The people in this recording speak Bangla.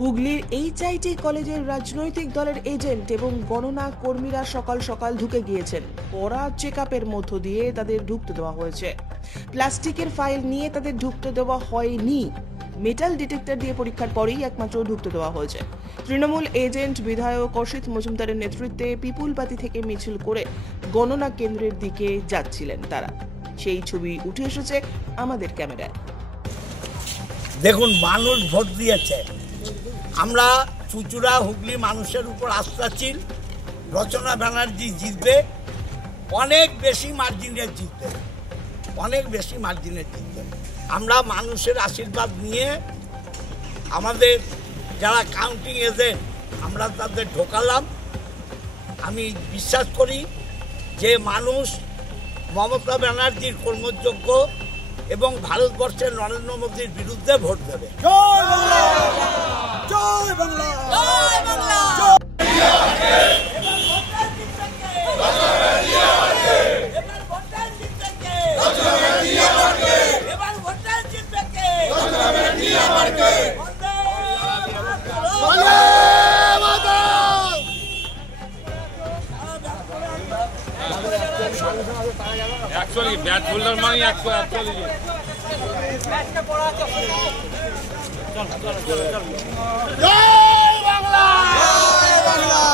হুগলির এইচআইটি কলেজের রাজনৈতিক দলের এজেন্ট এবং গণনা কর্মীরা সকাল সকাল ঢুকে গিয়েছেন। কড়া চেকআপের মধ্য দিয়ে তাদের ঢুকতে দেওয়া হয়েছে। প্লাস্টিকের ফাইল নিয়ে তাদের ঢুকতে দেওয়া হয়নি, মেটাল ডিটেক্টর দিয়ে পরীক্ষার পরেই একমাত্র ঢুকতে দেওয়া হয়েছে। তৃণমূল এজেন্ট বিধায়ক অসিত মজুমদারের নেতৃত্বে পিপুলপাতি থেকে মিছিল করে গণনা কেন্দ্রের দিকে যাচ্ছিলেন তারা। সেই ছবি উঠে এসেছে আমাদের ক্যামেরায়। দেখুন, মানুষ ভোট দিয়েছে। আমরা চুচুড়া হুগলি মানুষের উপর আস্থাশীল। রচনা ব্যানার্জি জিতবে, অনেক বেশি মার্জিনে জিতবে, অনেক বেশি মার্জিনে জিতবে। আমরা মানুষের আশীর্বাদ নিয়ে আমাদের যারা কাউন্টিং এজেন্ট আমরা তাদের ঢোকালাম। আমি বিশ্বাস করি যে মানুষ মমতা ব্যানার্জির কর্মযোগ্য এবং ভারতবর্ষের নরেন্দ্র মোদীর বিরুদ্ধে ভোট দেবে। জয় বাংলা, জয় Bangla. Actually, bad holder money actually. জয় বাংলা, জয় বাংলা।